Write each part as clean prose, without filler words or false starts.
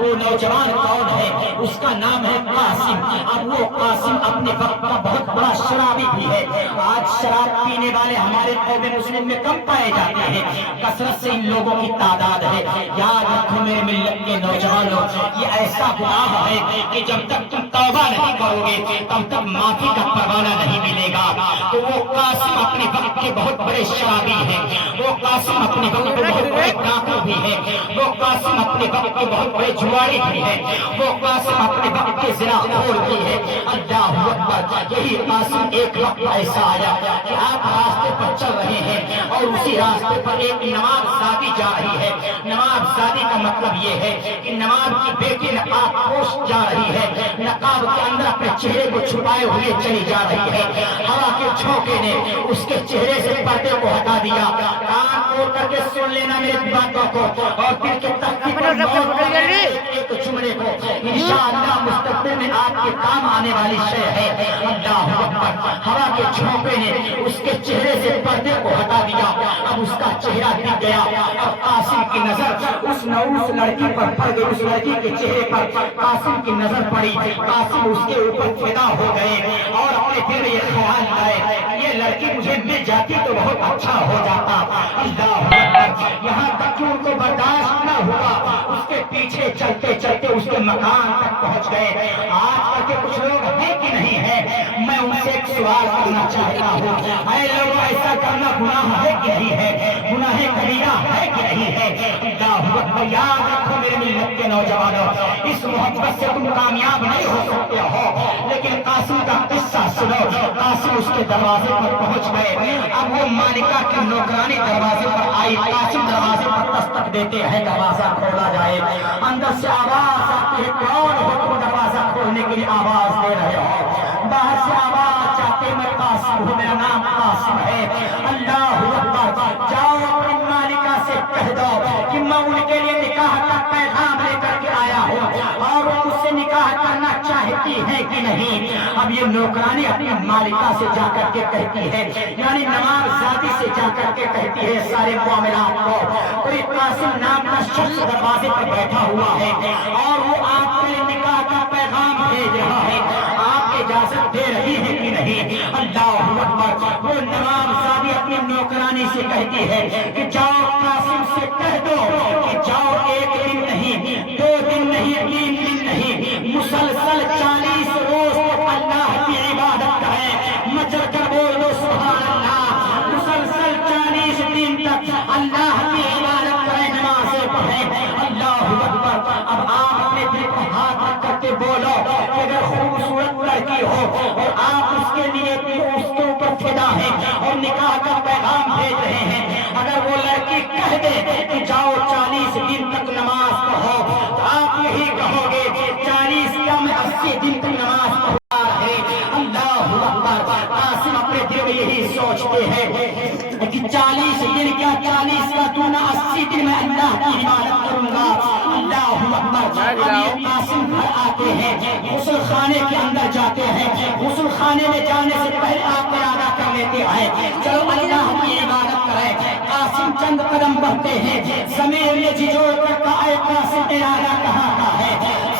وہ नौजवान कौन है? उसका नाम है कासिम। अब वो कासिम अपने वक्त का बहुत बड़ा शराबी भी है। आज शराब पीने वाले हमारे कौम मुस्लिम में कम पाए जाते हैं, कसरत से इन लोगों की तादाद है। याद रखो मेरे मिल्लत के नौजवानों, ये ऐसा गुनाह है कि जब तक तुम तौबा नहीं करोगे तब तक माफी का परवाना नहीं मिलेगा। तो वो कासिम अपने वक्त के बहुत बड़े शराबी हैं, वो कासिम अपने वक्त के बहुत बड़े डाकू भी है, वो कासिम अपने वक्त के बहुत बड़े जुआरी भी है, वो कासिम अपने वक्त के ज़िनाखोर भी है। अल्लाहु अकबर। यही कासिम एक वक्त ऐसा आया कि आप रास्ते पर चल रहे हैं और उसी रास्ते पर एक नवाबजादी जा रही है। नवाबजादी का मतलब ये है कि नवाब की बेटी नकाब पोश जा रही है, नकाब के अंदर अपने चेहरे को छुपाए हुए चली जा रही है। हवा के झोंके ने उसके चेहरे से पर्दे को हटा दिया। कान खोल करके सुन लेना मेरी बातों को, और फिर के तख्ती पर एक जुमले को इंशाअल्लाह मुस्तकबिल में आपके काम आने वाली शय है। अल्लाहु अकबर। हवा के झोंके ने उसके चेहरे से पर्दे को हटा दिया। अब उसका चेहरा दिख गया। अब कासिम की नजर उस लड़की पर पड़ गई। उस लड़की के चेहरे पर कासिम की नजर पड़ी। कासिम उसके ऊपर फिदा हो गए और अपने दिल में ये ख्याल आए, ये लड़की मुझे मिल जाती तो बहुत अच्छा हो जाता। अल्लाहु अकबर। यहाँ तक कि उनको बर्दाश्त न हुआ, उसके पीछे चलते चलते उसके मकान तक पहुँच गए। आजकल के कुछ लोग हैं कि नहीं है, मैं उनसे एक सवाल करना चाहता हूँ, ऐ लोग ऐसा करना गुनाह है कि नहीं है? गुनाह कबीरा है कि नहीं है? अल्लाहु अकबर। याद रखो मेरे मिल्लत के नौजवानों, इस मोहब्बत से तुम कामयाब नहीं हो सकते हो। लेकिन कासिम का किस्सा सुनो। कासिम उसके दरवाजे पर पहुंच गए। अब वो मालिका की नौकरानी दरवाजे पर आई। कासिम दरवाजे पर दस्तक देते हैं, दरवाजा खोला जाए। अंदर से आवाज आती है, कौन हो तुम दरवाजा खोलने के लिए आवाज दे रहे हो? बाहर से आवाज आती है, मैं कासिम हूँ, मेरा नाम कासिम है। अल्लाहु अकबर। जाओ अपनी मालिका से कह दो कि मैं उनके लिए निकाह का पैगाम लेकर के आया हूँ और वो मुझसे निकाह करना चाहती है कि नहीं। अब ये नौकरानी अपनी मालिका से जाकर के कहती है, यानी नवाबजादी से जाकर के कहती है सारे मामलात को। कोई कासिम नाम का शख्स दरवाजे पर बैठा हुआ है और वो आपके लिए निकाह का पैगाम भेज रहा है, आप इजाजत दे रही है कि नहीं? अल्लाहु अकबर। वो नवाबजादी अपनी नौकरानी से कहती है कि जाओ कासिम से कह दो कि जाओ, एक दिन नहीं, 2 दिन नहीं, 3 दिन नहीं, मुसलसल 40 रोज अल्लाह की इबादत करें। मचल कर बोल दो सुभान अल्लाह। मुसलसल 40 दिन तक अल्लाह की इबादत करें, नमाज़ें पढ़ें। अल्लाहु अकबर। अब आप अपने दिल पर हाथ रख करके बोलो कि अगर खूबसूरत लड़की हो और आप उसके लिए उसके ऊपर फिदा है और निकाह का पैगाम भेज रहे हैं, अगर वो लड़की कह दे कि जाओ 40 दिन तक नमाज पढ़ो, तो आप यही कहोगे 40 या मैं 80 दिन तक नमाज पढ़ा है। अल्लाहु अकबर। कासिम अपने दिल में यही सोचते हैं कि 40 दिन क्या, 40 का क्यों ना 80 दिन में अल्लाह की इबादत करूंगा। अल्लाहु अकबर। अब ये कासिम घर आते हैं, गुस्ल खाने के अंदर जाते हैं। गुस्ल खाने में जाने से पहले आप इरादा कर लेते हैं चलो अल्लाह की इबादत करें। कासिम चंद कदम बढ़ते हैं, ज़मीर ने झिझोड़ कर कहा, ऐ कासिम इरादा कहाँ का है?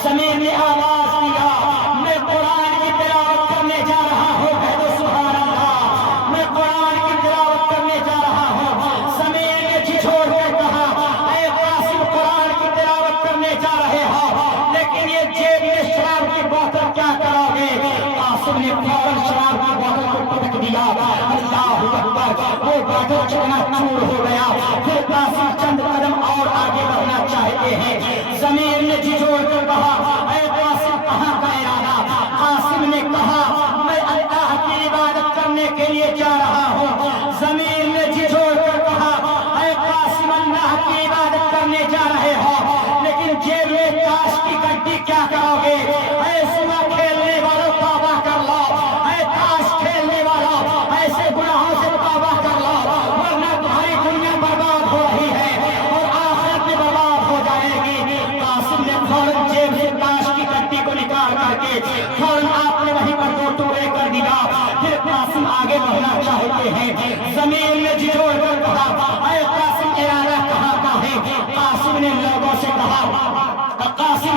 ज़मीर ने आवाज दिया, मैं कुरान की तिलावत करने जा रहा हूँ, कह दो सुभान अल्लाह। मैं कुरान की तिलावत करने जा रहा हूँ। ज़मीर ने झिझोड़ कर कहा, ऐ कासिम कुरान की तिलावत करने जा रहे हो, लेकिन ये जेब में शराब की बोतल क्या करोगे? कासिम ने फौरन शराब की बोतल को पटक दिया। अल्लाहु अकबर। वो बोतल चकनाचूर हो गया। फिर कासिम चंद कदम और आगे बढ़ना चाहते हैं। ज़मीर ने झिझोड़ कर कहा, ऐ कासिम कहाँ का इरादा? कासिम ने कहा, मैं अल्लाह की इबादत करने के लिए जा रहा हूँ। ज़मीर ने झिझोड़ कर कहा, ऐ कासिम अल्लाह की इबादत करने जा रहे हो, लेकिन जेब में ताश की गड्डी क्या करोगे? ऐ सुबह खेलने वालों तौबा कर लो, ऐ ताश खेलने वालों ऐसे गुनाहों से तौबा कर लो, वरना तुम्हारी दुनिया बर्बाद हो रही है और आखिरत में बर्बाद हो जाएगी। कासिम ने फौरन जेब से ताश की गड्डी को निकाल करके फौरन आपने वहीं पर 2 टुकड़े कर दिया। फिर कासिम आगे बढ़ना चाहते हैं। ज़मीर ने झिझोड़ कर कहा, ऐ कासिम इरादा कहाँ का है? कासिम ने लोगों से कहा, कासिम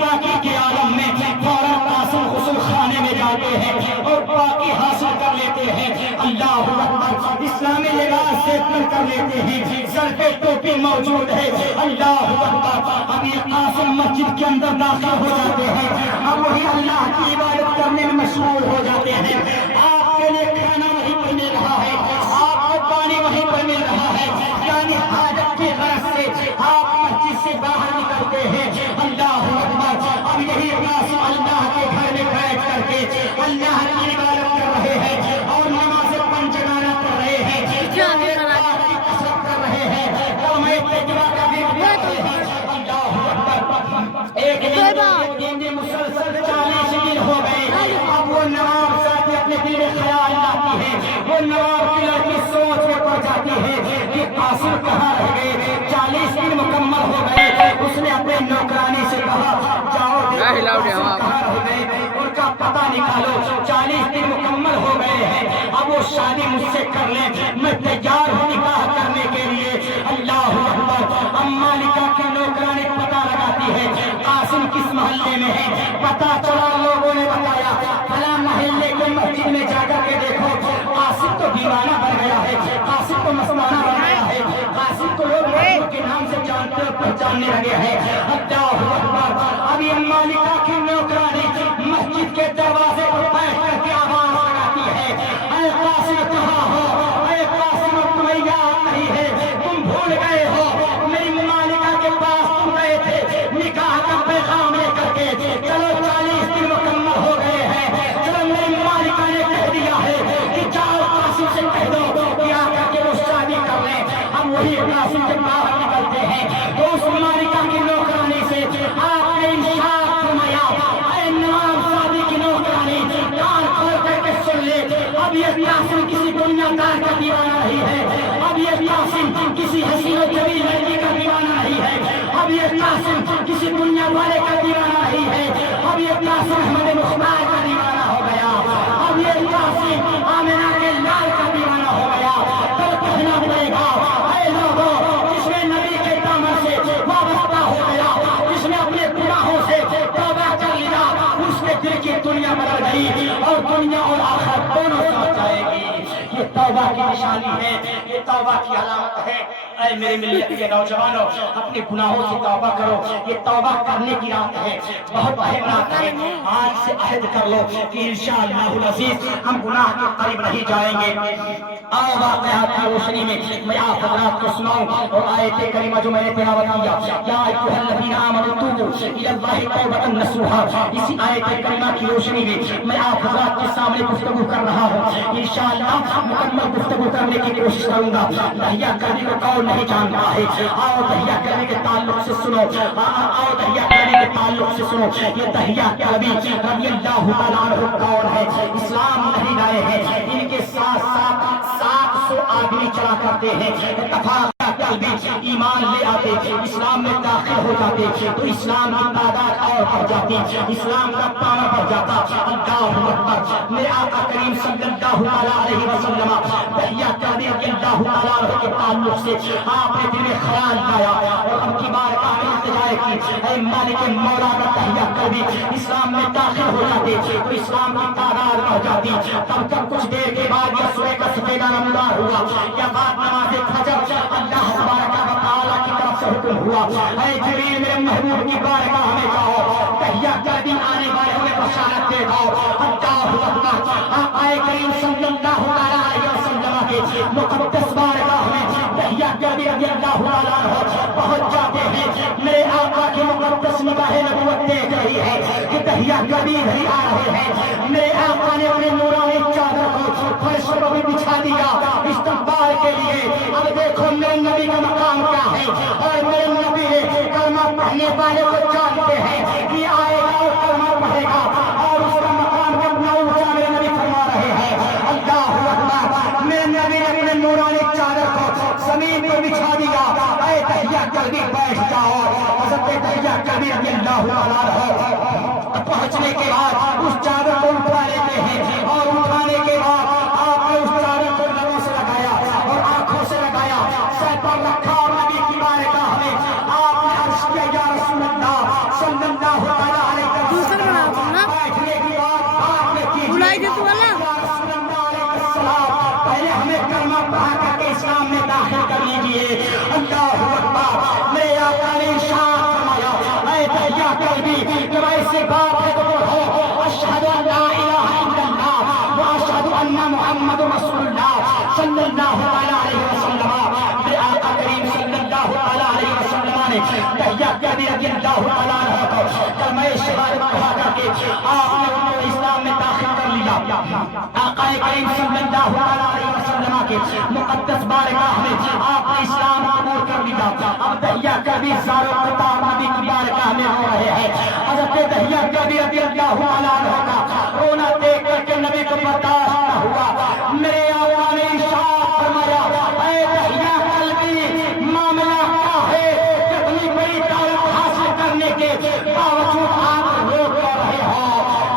पाकी के आलम में फौरन कासिम गुस्ल खाने में जाते हैं और पाकी हासिल कर लेते हैं। अल्लाह अकबर, इस्लामी लिबास से कर लेते हैं, सर पे टोपी मौजूद है। अल्लाह अकबर, अब ये कासिम मस्जिद के अंदर दाखिल हो जाते हैं, अब वही अल्लाह की इबादत करने में मशगूल हो जाते हैं। आपके लिए खाना वहीं पर मिल रहा है, आपको पानी वहीं पर मिल रहा है, यानी हाजत की गरज से आप मस्जिद से बाहर निकलते हैं। अल्लाह अकबर, अब यही कासिम अल्लाह के घर में बैठ करके अल्लाह की इबादत कर रहे हैं और नमाज पंचगाना कर रहे हैं, कसरत कर रहे हैं और मैं तजवा का भी कर रहे हैं। अल्लाह अकबर, एक दिन मुसलसल 40 दिन हो गए। अब वो नवाब साहब अपने दिल में ख्याल लाती है, वो नवाब की लड़की सोच में पड़ जाती है कि कासिम कहाँ रह गए। 40 दिन मुकम्मल हो गए। उसने अपने नौकरानी से कहा, जाओ कहाँ रह गए, उनका पता निकालो। 40 दिन मुकम्मल हो गए हैं, अब वो शादी मुझसे कर ले, मैं तैयार हूँ निकाह करने के लिए। अल्लाह अकबर, अम्मा लिका की नौकरानी पता लगाती है कासिम किस मोहल्ले में है। पता चला, लोगों ने बताया फला मोहल्ले के मस्जिद में जाकर के देखो, कासिम तो दीवाना बन गया है, कासिम तो मस्ताना बन गया है, कासिम को लोग के नाम से जानते और पहचानने लगे हैं। अल्लाह अकबर, अभी अम्मा लिका की नौकरानी मस्जिद के दरवाजे पर बैठ करके आवाज लगाती है, ऐ कासिम कहाँ हो, ऐ कासिम तुम याद नहीं है, तुम भूल गए हो मेरी मालिका के पास तुम गए थे निकाह का पैगाम लेकर के। चलो 40 दिन मुकम्मल हो गए हैं, चलो मेरी मालिका ने कह दिया है कि जाओ कासिम से कह दो कि आकर के वो शादी कर ले। हम वही कासिम से बाहर निकलते हैं तो उस मालिका की नौकरानी से आपने इंशाअ फरमाया, ऐ नवाब शादी की नौकरानी कान खोल करके सुन ले, अब ये कासिम किसी दुनियादार का दीवाना नहीं है, अब ये कासिम किसी हसीन और जमील लड़की का दीवाना नहीं है, अब ये कासिम किसी दुनिया वाले का दीवाना नहीं है, अब ये कासिम अहमद मुख्तार का दीवाना हो गया, अब ये कासिम आमिना के लाल का दीवाना हो गया। कल कहना पड़ेगा, ऐ लोगों, जिसने नबी के दामन से वाबस्ता हो गया, जिसने अपने गुनाहों से तौबा कर लिया, उसके दिल की दुनिया बदल गई और दुनिया और आखिरत दोनों साथ जाएगी। ये तौबा की निशानी है, ये तौबा की अलामत है। ऐ मेरे मिल्लत के नौजवानों, अपने गुनाहों से तौबा करो, ये तौबा करने की रात है, बहुत अहम रात है। आज से अहद कर लो कि इंशाअल्लाहुल अज़ीज़ हम गुनाह के करीब नहीं जाएंगे। आओ वाक़यात की रोशनी में मैं आप हज़रात को सुनाऊं और आयत करीमा जो मैंने तिलावत किया, या अय्युहल्लज़ीना आमनू तूबू इलल्लाहि तौबतन नसूहा, इसी आयत करीमा की रोशनी में मैं आप हज़रात के सामने गुफ्तगू कर रहा हूं। इंशाअल्लाह मुकम्मल गुफ्तगू करने की कोशिश करूंगा। दहिया करने को कौन नहीं जानता है, आओ दहिया करने के ताल्लुक से सुनो, आओ दहिया करने के ताल्लुक से सुनो। ये दहिया कलबी रज़ियल्लाहु तआला अन्हु कौन है, इस्लाम नहीं लाए हैं, इनके साथ साथ 700 आदमी चला करते हैं, कलबी ईमान ले आते, इस्लाम में दाखिल हो जाते तो इस्लाम की तादाद और बढ़ जाती, इस्लाम का पाना बढ़ जाता। अल्लाहु अकबर, मेरे आका करीम सल्लल्लाहु अलैहि वसल्लम दहिया कलबी रज़ियल्लाहु तआला अन्हु के ताल्लुक से आपने दिल में ख्याल लाया और उनकी बारगाह में इल्तिजा की, ऐ मालिक मौला का दहिया कलबी इस्लाम में दाखिल हो जाते तो इस्लाम की तादाद बढ़ जाती। तब तक कुछ देर के बाद या सूरह का सफेदा नमूदार हुआ या बाद नमाज फजर अल्लाह तबारक व तआला की तरफ से हुक्म हुआ, ऐ जिब्रील मेरे महबूब की बारगाह में जाओ, दहिया कलबी आने वाले उन्हें बशारत दे दो। अल्लाहु अकबर, आका करीम सल्लल्लाहु अलैहि वसल्लम के मुक़द्दस बारगाह में दहिया कलबी रज़ियल्लाहु तआला अन्हु पहुंच जाते हैं। मेरे आका की मुक़द्दस निगाहे नबूवत देख रही है कि दहिया कलबी नहीं आ रहे हैं। मेरे आका ने अपने नूरानी चादर को फर्श पर भी बिछा दिया इस्तक़बाल के लिए। अब देखो मेरे नबी का मकाम क्या है, और मेरे नबी ने कलमा पढ़ने वाले को जानते हैं कि आएगा और कलमा पढ़ेगा और उसका मकाम कितना ऊंचा मेरे नबी फरमा रहे हैं। अल्लाहु अकबर, मेरे नबी ने अपने नूरानी चादर को जमीन पर बिछा दिया, ऐ दहिया कलबी बैठ जाओ। हज़रत दहिया कलबी रज़ियल्लाहु तआला अन्हु पहुंचने के बाद उस चादर को उठा लेते हैं और उठाने के बाद आपने उस चादर को लोगों से लगाया और आंखों से लगाया, सर पर रखा और नबी की बारगाह में आपने अर्ज़ किया, या रसूल अल्लाह सल्लल्लाहु अलैहि से बात है तो वो है अशहदु अल्ला इलाहा इल्लल्लाह व अशहदु अन्ना मुहम्मद रसूलुल्लाह सल्लल्लाहु अलैहि वसल्लम। मेरे आका करीम सल्लल्लाहु अलैहि वसल्लम ने तहिया कबीर रज़ियल्लाहु तआला अन्हु को कलमा शहादत पढ़ा करके आपने उनको इस्लाम में दाखिल कर लिया। आका करीम सल्लल्लाहु अलैहि वसल्लम के मुक़द्दस बारगाह में आपने इस्लाम कबूल कर लिया। अब तहिया कबीर सारो प्रताप नबी की बारगाह में हो रहे हैं। हज़रत तहिया कबीर रज़ियल्लाहु अन्हु का रोना देख करके नबी को बर्दाश्त न हुआ। मेरे आका ने इरशाद फरमाया, ऐ तहिया कल्बी, मामला क्या है कि इतनी बड़ी दौलत हासिल करने के बावजूद आप रोक रहे हो।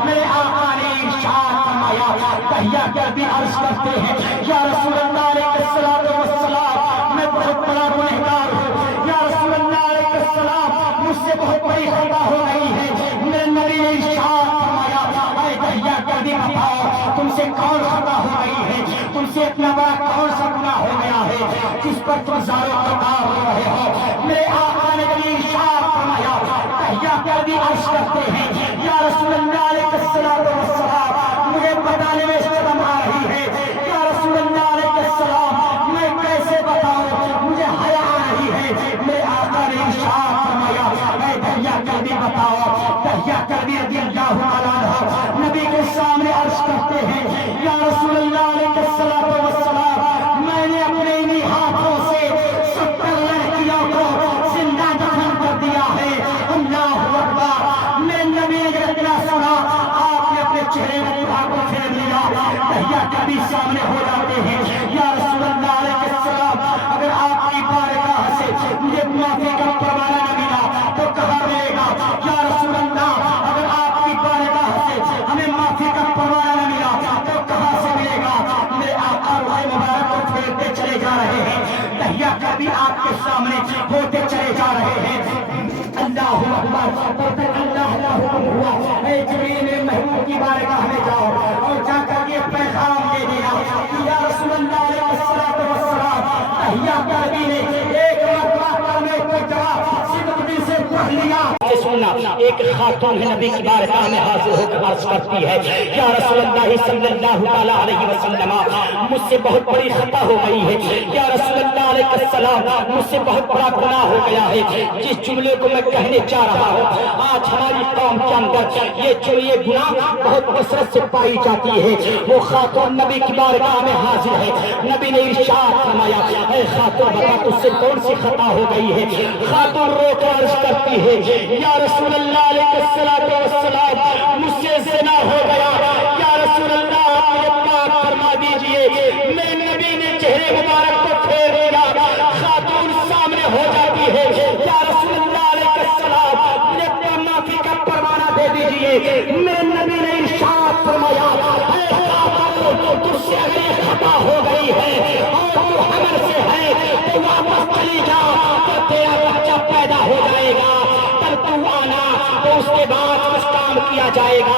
मेरे आका ने इरशाद फरमाया, तहिया कल्बी अर्ज करते हैं, या रसूल अल्लाह अलैहिस्सलातु वस्सलाम, मैं बहुत बड़ा गुनहगार हूँ। या रसूल अल्लाह अलैहिस्सलाम, मुझसे बहुत बड़ी खता हो गई है। मेरे नबी ने इरशाद फरमाया, ऐ तहिया कल्बी बताओ, तुमसे कौन खता हो गई है? तुमसे इतना बड़ा कौन सा गुनाह हो गया है जिस पर तुम ज़ारो क़तार हो रहे हो? मेरे आका ने कभी इरशाद फरमाया, तहिया कल्बी अर्ज करते हैं, या रसूल अल्लाह अलैहिस्सलातु वस्सलाम, मुझे बताने में शर्म आ रही है। या रसूल अल्लाह अलैहिस्सलाम, मैं कैसे बताऊं, मुझे हया आ रही है। मेरे आका ने इरशाद फरमाया, ऐ तहिया कल्बी बताओ। तहिया कल्बी रज़ियल्लाहु तआला अन्हु नबी के सामने अर्ज करते हैं, या रसूल अल्लाह अलैहिस्सलातु वस्सलाम, मैंने अपने इन्हीं हाथों से 70 लड़कियों को जिंदा दफन कर दिया है। अल्लाहु अकबर। मेरे नबी ने जब इतना सुना, आपने अपने चेहरे में को फेर लिया। तहिया कभी सामने हो जाते हैं, या रसूल अल्लाह अलैहिस्सलाम, अगर आपकी बारगाह से मुझे माफी का परवाना न मिला तो कहाँ मिलेगा? या रसूल अल्लाह, अगर आपकी बारगाह से हमें माफी का परवाना न मिला तो कहाँ से मिलेगा? मेरे आका रुख़ मुबारक को फेरते चले जा रहे हैं। तहिया कभी आपके सामने होते चले जा रहे हैं। अल्लाहु अकबर। तब तक अल्लाह हुआ, ऐ जमीन महबूब की बारगाह में जाओ और जाकर के पैगाम दे देना, या रसूल अल्लाह अलैहिस्सलातु वस्सलाम, तहिया कल्बी ने एक मरतबा कलमे को जवाब सिद्क़ दिल से पढ़ लिया। सुनना, एक खातून है नबी की बारगाह में हाजिर होकर अर्ज करती है, या रसूल अल्लाह सल्लल्लाहु अलैहि वसल्लम, मुझसे बहुत बड़ी खता हो गई है। या रसूल अल्लाह अलैहिस्सलाम, मुझसे बहुत बड़ा गुनाह हो गया है। जिस जुमले को मैं कहने जा रहा हूँ, आज हमारी कौम के अंदर ये गुनाह बहुत कसरत से पाई जाती है। वो खातून नबी की बारगाह में हाजिर है। नबी ने इरशाद फरमाया, ऐ खातून बता, तुझसे कौन सी खता हो गई है? खातून रो कर अर्ज करती है, या रसूल अल्लाह अलैहिस्सलातु वस्सलाम, मुझसे ज़िना हो गया। या रसूल अल्लाह, मुझे पाक फरमा दीजिए। मेरे नबी ने चेहरे मुबारक को फेर दिया। खातून सामने हो जाती है, या रसूल अल्लाह अलैहिस्सलाम, मुझे माफी का परवाना दे दीजिए। मेरे नबी ने इरशाद फरमाया, ऐ खातून, तुझसे अगर ये खता हो गई है और तू हमर से है तो वापस चली जा, तो तेरा बच्चा पैदा हो जाएगा। तब तू आना तो उसके बाद कुछ काम किया जाएगा।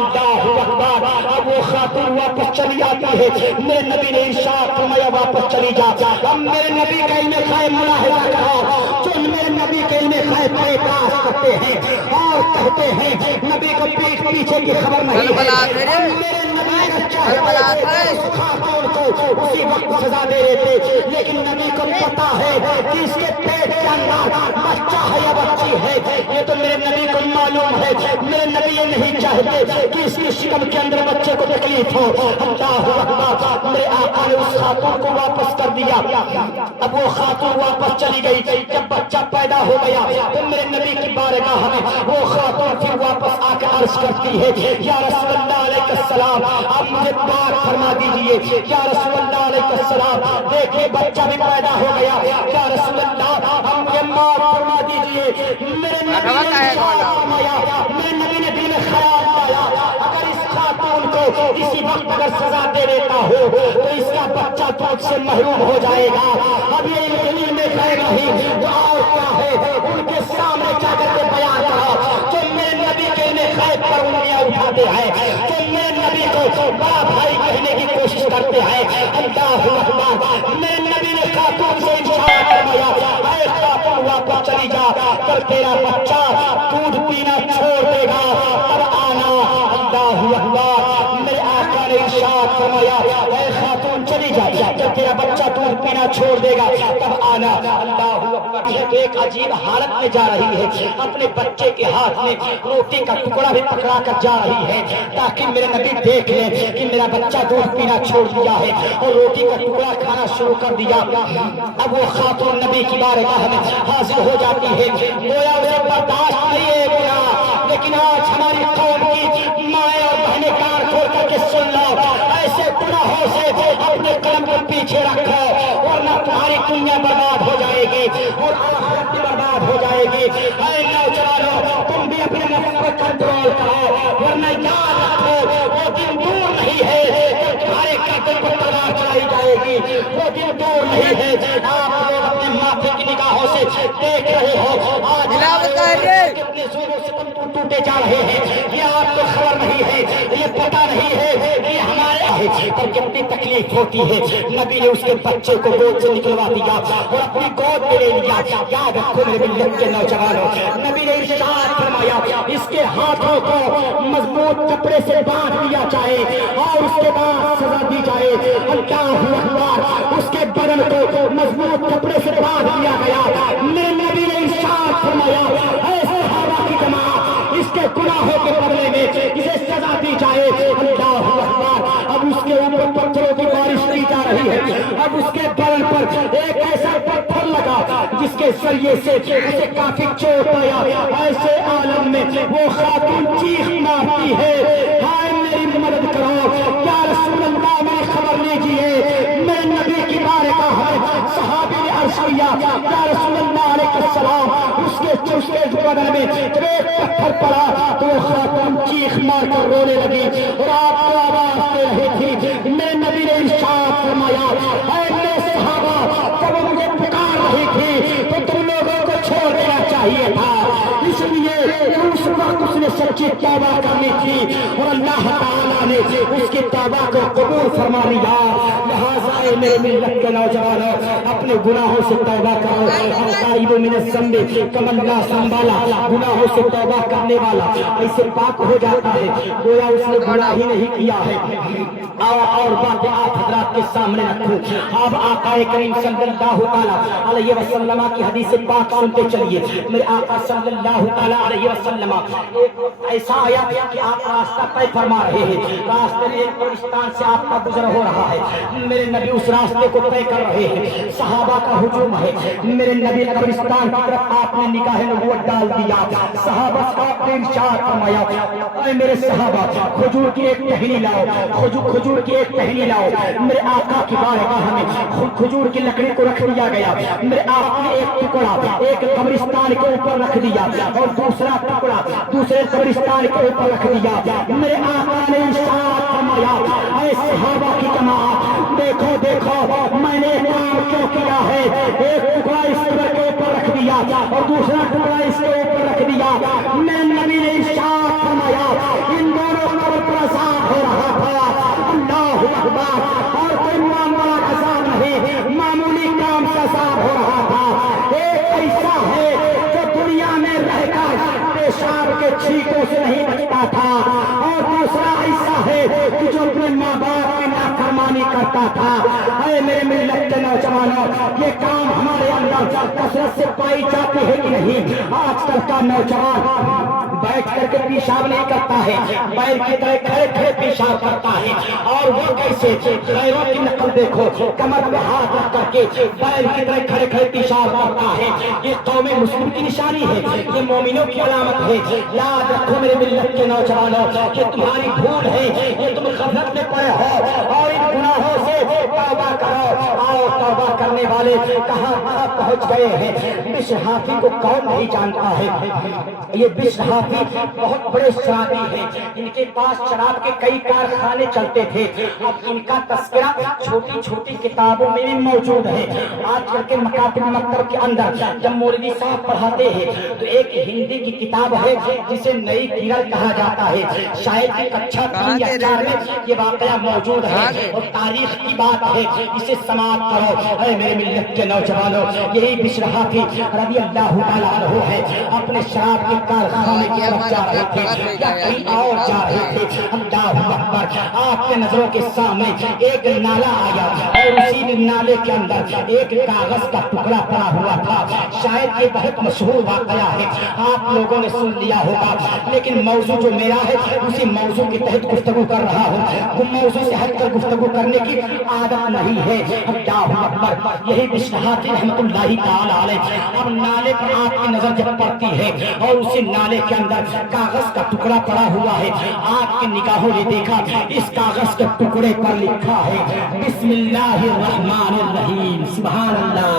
अल्लाहु अकबर। अब वो खातून वापस चली आती है। मेरे नबी ने इरशाद फरमाया, वापस चली जा। अब मेरे नबी का इल्मे गायब मुलाहिजा करो, जो मेरे नबी के इल्मे गायब पे पास करते हैं और कहते हैं नबी को पीठ पीछे की खबर नहीं है। मेरे नबी उसी वक्त सजा दे रहे थे, लेकिन नबी को पता है कि इसके पेट के अंदर बच्चा है या बच्ची है। ये तो मेरे नबी को मालूम है। मेरे नबी ये नहीं चाहते कि इसकी शिकम के अंदर बच्चे को तकलीफ हो। अल्लाहु अकबर। मेरे आका ने उस खातून को वापस कर दिया। अब वो खातून वापस चली गई। जब बच्चा पैदा हो गया तो मेरे नबी की बारगाह में वो खातून फिर वापस आकर अर्ज करती है, या रसूल अल्लाह अलैहिस्सलाम, आप मुझे बात फरमा दीजिए। या रसूल अल्लाह अलैहिस्सलाम, देखिए बच्चा भी पैदा हो गया। या रसूल अल्लाह, आप मुझे माफ फरमा दीजिए। मेरे नबी ने दिल में ख्याल आया, अगर इस खातून को इसी वक्त अगर सजा दे देता हो तो इसका बच्चा दूध से महरूम हो जाएगा। अब ये दिल में गए नहीं तो और क्या है, उनके सामने जाकर के बयान करो। जो मेरे नबी के खैब पर उंगलियां उठाते हैं, जो मेरे नबी को बड़ा भाई कहने की कोशिश करते हैं। अल्लाहु अकबर। मेरे नबी ने खातून से इरशाद फरमाया, ऐ खातून वापस चली जा, कल तेरा बच्चा दूध पीना छोड़ देगा। فرمایا اے خاتون چلی جا، جب تیرا بچہ دودھ پینا چھوڑ دے گا تب آنا۔ اللہ اکبر، ایک عجیب حالت میں جا رہی ہے، اپنے بچے کے ہاتھ میں روٹی کا ٹکڑا بھی پکڑا کر جا رہی ہے تاکہ میرے نبی دیکھ لیں کہ میرا بچہ دودھ پینا چھوڑ دیا ہے اور روٹی کا ٹکڑا کھانا شروع کر دیا۔ اب وہ خاتون نبی کی بارگاہ میں حاضر ہو جاتی ہے، گویا اسے برداشت نہیں ہے گناہ، لیکن آج ہماری قوم کی مائیں اور بہنیں کان کھول کر کے سن لو، ایسے گناہوں سے اپنے قلم کو پیچھے رکھو ورنہ تمہاری دنیا برباد ہو جائے گی اور آخرت بھی برباد ہو جائے گی۔ اے نوجوانوں، تم بھی اپنے نفس کو کنٹرول کرو ورنہ یاد رکھو وہ دن دور نہیں ہے جب تمہارے گردن پر تلوار چلائی جائے گی، وہ دن دور نہیں ہے۔ آپ لوگ اپنے ماتھے کی نگاہوں سے دیکھ رہے ہو آج کتنے زوروں سے تم ٹوٹے جا رہے ہیں، یہ آپ کو خبر نہیں ہے، یہ پتہ نہیں ہے کہ ہمارے پر کتنی تکلیف ہوتی ہے۔ نبی نے اس کے بچے کو گود سے نکلوا دیا اور اپنی گود میں لے لیا۔ یاد رکھو میرے ملت کے نوجوانوں، نبی نے ارشاد فرمایا اس کے ہاتھوں کو مضبوط کپڑے سے باندھ دیا جائے اور اس کے بعد سزا دی جائے۔ اللہ اکبر، اس کے بدن کو مضبوط کپڑے سے باندھ دیا گیا۔ میرے نبی نے ارشاد فرمایا اے صحابہ کی جماعت، اس کے گناہوں کے بدلے میں اسے سزا دی جائے۔ اللہ اکبر، اب اس کے اوپر پتھروں کی بارش کی جا رہی ہے، اب اس کے بدن پر ایک ایسا پتھر لگا جس کے ذریعے سے اسے کافی چوٹ آیا۔ ایسے عالم میں وہ خاتون چیخ مارتی ہے ہائے میری مدد کرو، یا رسول اللہ میری خبر لیجیے۔ میرے نبی کی بارگاہ ہے، صحابی نے عرض کیا یا رسول اللہ علیہ السلام، اس کے بدن میں جب ایک پتھر پڑا تو وہ خاتون چیخ مار کر رونے لگی اور آپ کو آواز دے رہی تھی۔ میرے نبی نے ارشاد فرمایا اے میرے صحابہ، جب وہ مجھے پکار رہی تھی تو تم لوگوں کو چھوڑ دینا چاہیے تھا، اس لیے اس وقت اس نے سچی توبہ کرنی تھی اور اللہ تعالیٰ نے اس کی توبہ کو قبول فرما لیا۔ لہٰذا اے میرے ملت کے نوجوانوں، اپنے گناہوں سے توبہ کرو۔ التائب من الذنب کمن لا سنبھالا، گناہوں سے توبہ کرنے والا ایسے پاک ہو جاتا ہے گویا اس نے گناہ ہی نہیں کیا ہے۔ اور باتیں آپ حضرات کے سامنے رکھوں، اب آقا کریم صلی اللہ علیہ وسلم کی حدیث پاک سنتے چلیے۔ میرے آقا صلی اللہ علیہ وسلم ایسا آیا کہ آپ راستہ طے فرما رہے ہیں، راستے میں ایک قبرستان سے آپ کا گزر ہو رہا ہے، میرے نبی اس راستے کو طے کر رہے ہیں، صحابہ کا ہجوم ہے، میرے نبی قبرستان کی طرف آپ نے نگاہ نبوت ڈال دیا۔ صحابہ آپ نے ارشاد فرمایا اے میرے صحابہ، کھجور کی ایک ٹہنی لاؤ، کھجور کی ایک ٹہنی لاؤ۔ میرے آقا کی بارگاہ میں کھجور کی لکڑی کو رکھ دیا گیا، میرے آقا نے ایک ٹکڑا ایک قبرستان کے اوپر رکھ دیا اور دوسرا ٹکڑا دوسرے قبرستان کے اوپر رکھ دیا۔ میرے آقا نے ارشاد فرمایا اے صحابہ کی جماعت، دیکھو دیکھو میں نے کام کیوں کیا ہے، ایک ٹکڑا اس قبر کے اوپر رکھ دیا اور دوسرا ٹکڑا اس کے اوپر رکھ دیا۔ میرے نبی نے ارشاد فرمایا ان دونوں قبر پر عذاب ہو رہا تھا، اللہ اکبر، اور کوئی معمولی عذاب نہیں، معمولی کام سے عذاب ہو رہا تھا۔ ایک ایسا ہے جو دنیا میں رہ کر پیشاب کے چھینکوں سے نہیں بچتا تھا اور دوسرا ایسا ہے کہ جو اپنے ماں باپ کی نافرمانی کرتا تھا۔ اے میرے ملت کے نوجوانوں، یہ کام ہمارے اندر کثرت سے پائی جاتی ہے کہ نہیں؟ آج کل کا نوجوان بیٹھ کر کے پیشاب نہیں کرتا ہے، بیل کی طرح کھڑے کھڑے پیشاب کرتا ہے، اور وہ کیسے؟ غیروں کی نقل دیکھو، کمر پہ ہاتھ رکھ کر کے بیل کی طرح کھڑے کھڑے پیشاب کرتا ہے۔ یہ قوم مسلم کی نشانی ہے، یہ مومنوں کی علامت ہے۔ یاد رکھو میرے ملت کے نوجوانوں، یہ تمہاری بھول ہے، یہ تم غفلت میں پڑے ہو اور ان گناہوں سے توبہ کرو۔ آؤ توبہ کرنے والے کہاں کہاں پہنچ گئے ہیں۔ بشر حافی کو کون نہیں جانتا ہے؟ یہ بشر حافی بہت بڑے شرابی ہیں، ان کے پاس شراب کے کئی کارخانے چلتے تھے۔ اب ان کا تذکرہ چھوٹی چھوٹی کتابوں میں بھی موجود ہے۔ آج کل کے مکاتب مکتب کے اندر جب مولوی صاحب پڑھاتے ہیں تو ایک ہندی کی کتاب ہے جسے نئی کرل کہا جاتا ہے، شاید کہ کچھا 3 یا 4 میں یہ واقعہ موجود ہے اور تاریخ کی بات ہے، اسے سماعت کرو۔ اے میرے ملت کے نوجوانوں، یہی بشر حافی رضی اللہ تعالیٰ عنہ ہے، اپنے شراب کے کارخانے तरफ जा रहे थे या कहीं और जा रहे थे, अल्लाह अकबर, आपके नजरों के सामने एक नाला आया और उसी नाले के अंदर एक कागज का टुकड़ा पड़ा हुआ था। शायद ये बहुत मशहूर वाकया है, आप लोगों ने सुन लिया होगा, लेकिन मौजू जो मेरा है उसी मौजू के तहत गुफ्तगू कर रहा हूँ। वो मौजू से हटकर गुफ्तगू करने की आदत नहीं है। अल्लाह अकबर, यही बिश्नहाती रहमतुल्लाहि तआला अलैह। अब नाले पर आपकी नजर जब पड़ती है और उसी नाले के अंदर कागज का टुकड़ा पड़ा हुआ है, आपकी निगाहों ने देखा इस कागज के टुकड़े पर लिखा है बिस्मिल्लाहिर्रहमानिर्रहीम। सुभान अल्लाह,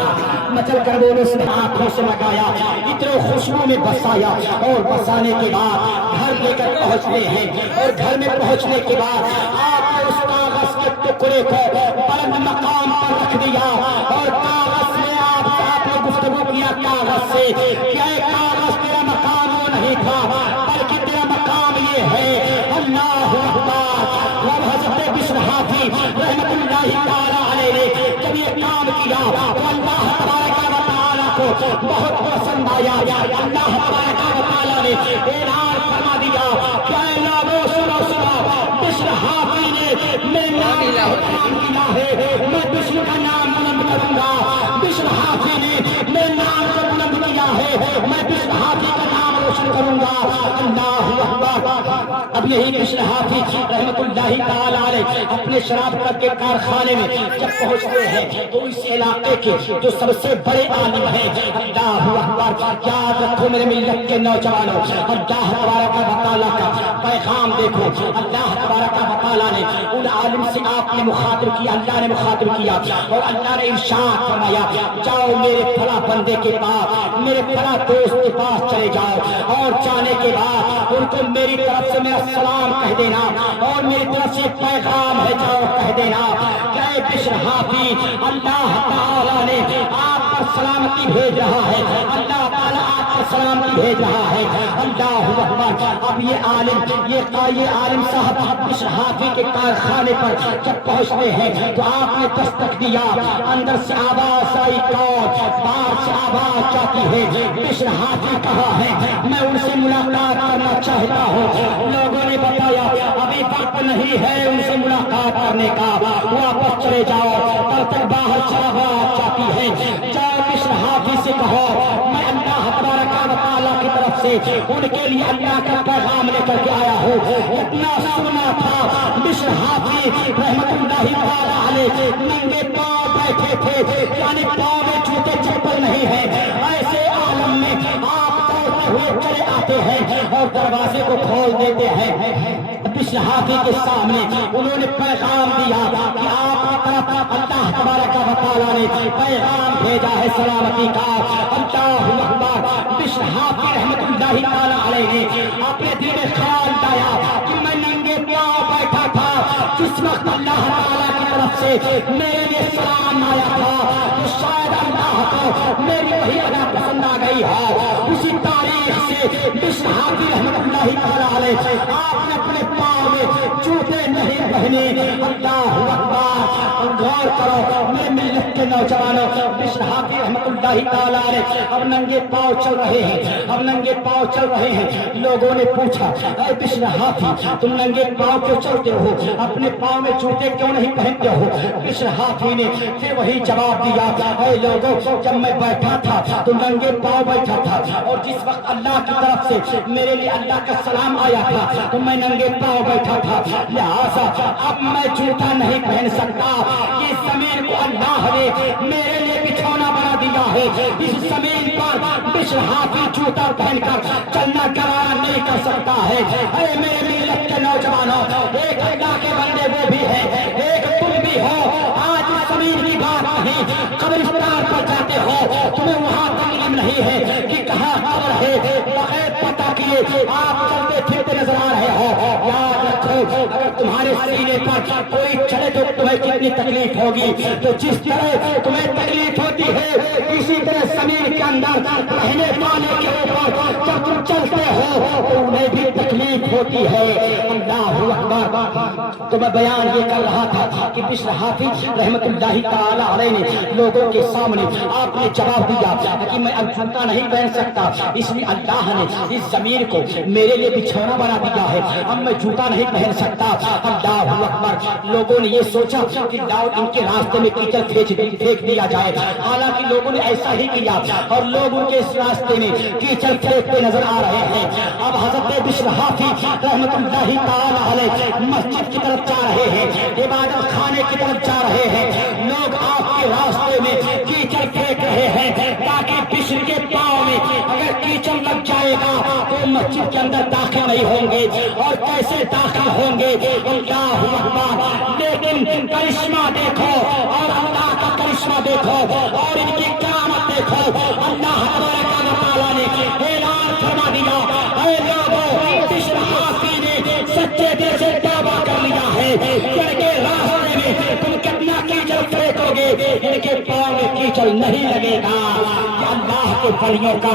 मचल कर बोलो, आंखों से लगाया, इतने खुशबू में बसाया और बसाने के बाद घर लेकर पहुंचते हैं और घर में पहुंचने के बाद आपने उस कागज के टुकड़े को बुलंद मकाम पर रख दिया और कागज में आपने गुफ्तगू किया कागज से, क्या कागज तेरा मकाम वो नहीं था, बल्कि तेरा मकाम ये है। अल्लाह अकबर। और हज़रत बिश्नहाती रहमतुल्लाहि तआला अलैह ने जब ये काम किया तो अल्लाह तबारक व तआला को बहुत पसंद आया। अल्लाह तबारक व तआला ने ऐलान फरमा दिया, क्या लोगों सुनो सुनो, बिश्नहाती ने मेरे नाम किया है, मैं बिश्न का नाम बुलंद करूंगा। बिश्नहाती ने मेरे नाम को बुलंद किया है, मैं बिश्नहाती का नाम रोशन करूंगा। अल्लाह अकबर। अब यही बिश्नहाती रहमतुल्लाहि तआला अलैह अपने शराब के कारखाने में जब पहुंचते हैं तो इस इलाके के जो सबसे बड़े आलिम हैं, अल्लाह अकबर, याद रखो मेरे मिल्लत के नौजवानों, अल्लाह तबारक व तआला का पैगाम देखो। अल्लाह तबारक व तआला ने उन आलिम से आपने मुखातिब किया, अल्लाह ने मुखातिब किया और अल्लाह ने इरशाद फरमाया, जाओ मेरे फला बंदे के पास, मेरे फला दोस्त के पास चले जाओ और जाने के बाद उनको मेरी तरफ से मेरा सलाम कह देना और मेरी तरफ से पैगाम है जाओ कह देना। जय बिश्नहाती, अल्लाह ताला ने आप पर सलामती भेज रहा है, अल्लाह ताला आप पर सलामती भेज रहा है। अल्लाह अकबर। अब ये आलिम साहब बिश्नहाती के कारखाने पर जब पहुंचते हैं तो आपने दस्तक दिया, अंदर से आवाज आई, कौन? बाहर से आवाज जाती है, बिश्नहाती कहाँ है, मैं उनसे मुलाकात करना चाहता हूँ। लोगों ने बताया अभी वक्त नहीं है उनसे मुलाकात करने का, वापस चले जाओ। तब तक बाहर से आवाज जाती है, जाओ बिश्नहाती से कहो मैं अल्लाह तबारक व तआला की तरफ से उनके लिए अल्लाह का पैगाम लेकर के आया हूँ। इतना सुना था बिश्नहाती रहमतुल्लाहि तआला अलैह नंगे पांव बैठे थे, यानी पांव में जूते चप्पल नहीं है। ऐसे आलम में आप दौड़ते हुए चले आते हैं और दरवाजे को खोल देते हैं। बिश्नहाती के सामने उन्होंने पैगाम दिया कि आपकी तरफ अल्लाह तबारक व तआला ने पैगाम भेजा है सलामती का। अल्लाह अकबर। बिश्नहाती रहमतुल्लाहि तआला अलैह ने अपने दिल में ख्याल लाया कि मैं नंगे पांव बैठा था, जिस वक्त अल्लाह तआला की तरफ से मेरे लिए सलाम आया था तो शायद अल्लाह को मेरी वही अदा पसंद आ गई है। उसी तारीख से बिश्नहाती रहमतुल्लाहि तआला अलैह आपने अपने पांव में जूते नहीं पहने। अल्लाह अकबर। गौर करो मेरे मिल्लत के नौजवानों, बिश्नहाती रहमतुल्लाहि तआला अलैह अब नंगे पांव चल रहे हैं, अब नंगे पांव चल रहे हैं। लोगों ने पूछा, अरे बिश्नहाती तुम नंगे पांव क्यों चलते हो, अपने पांव में जूते क्यों नहीं पहनते हो? बिश्नहाती ने फिर वही जवाब दिया, अरे लोगों जब मैं बैठा था तो नंगे पांव बैठा था और जिस वक्त अल्लाह की तरफ से मेरे लिए अल्लाह का सलाम आया था तो मैं नंगे पांव बैठा था, लिहाजा अब मैं जूता नहीं पहन सकता। इस जमीन को अल्लाह ने मेरे लिए बिछौना बना दिया है, इस जमीन पर बिश्नहाती जूता पहनकर चलना गवारा नहीं कर सकता है। अरे मेरे मिल्लत के नौजवानों, एक अल्लाह के बंदे वो भी है, एक तुम भी हो। आज इस जमीन की बात नहीं, कब्रिस्तान पर जाते हो तुम्हें वहाँ तकलीफ नहीं है कि कहाँ कब्र है, बगैर पता किए आप चलते फिरते नजर आ रहे हो। याद रखो अगर तुम्हारे सीने पर कोई चले तो तुम्हें कितनी तकलीफ होगी, तो जिस तरह तुम्हें तकलीफ होती है इसी तरह जमीन के अंदर रहने वाले के ऊपर जब तुम चलते हो तो उन्हें भी तकलीफ होती है। अल्लाह अकबर। तो मैं बयान ये कर रहा था कि बिश्र हाफिज रहमतुल्लाह ताला अलैह ने लोगों के सामने आपने जवाब दिया कि मैं अब जूता नहीं पहन सकता, इसलिए अल्लाह ने इस जमीन को मेरे लिए बिछौना बना दिया है, अब मैं जूता नहीं पहन सकता। अल्लाह अकबर। लोगों ने ये सोचा कि लाओ इनके रास्ते में कीचड़ फेंक दिया जाए, हालांकि लोगों ने ऐसा ही किया और लोग उनके इस रास्ते में कीचड़ फेंकते नजर आ रहे हैं। अब हजरत बिश्र हाफिज रहमतुल्लाह ताला अलैह मस्जिद की तरफ जा रहे हैं, इबादत खाने की तरफ जा रहे हैं, लोग आपके रास्ते में कीचड़ फेंक रहे हैं ताकि बिश्र के पांव में अगर कीचड़ लग जाएगा तो मस्जिद के अंदर दाखिल नहीं होंगे, और कैसे दाखिल होंगे? अल्लाह अकबर। लेकिन करिश्मा देखो और अल्लाह का करिश्मा देखो और इनकी करामत देखो। अल्लाह तआला ने ऐलान फरमा दिया, ऐ लोगों, बिश्र हाफिज ने सच्चे दिल से तौबा कर लिया है, इनके रास्ते में तुम कितना कीचड़ फेंकोगे, इनके पांव में कीचड़ नहीं लगेगा। अल्लाह के वलियों का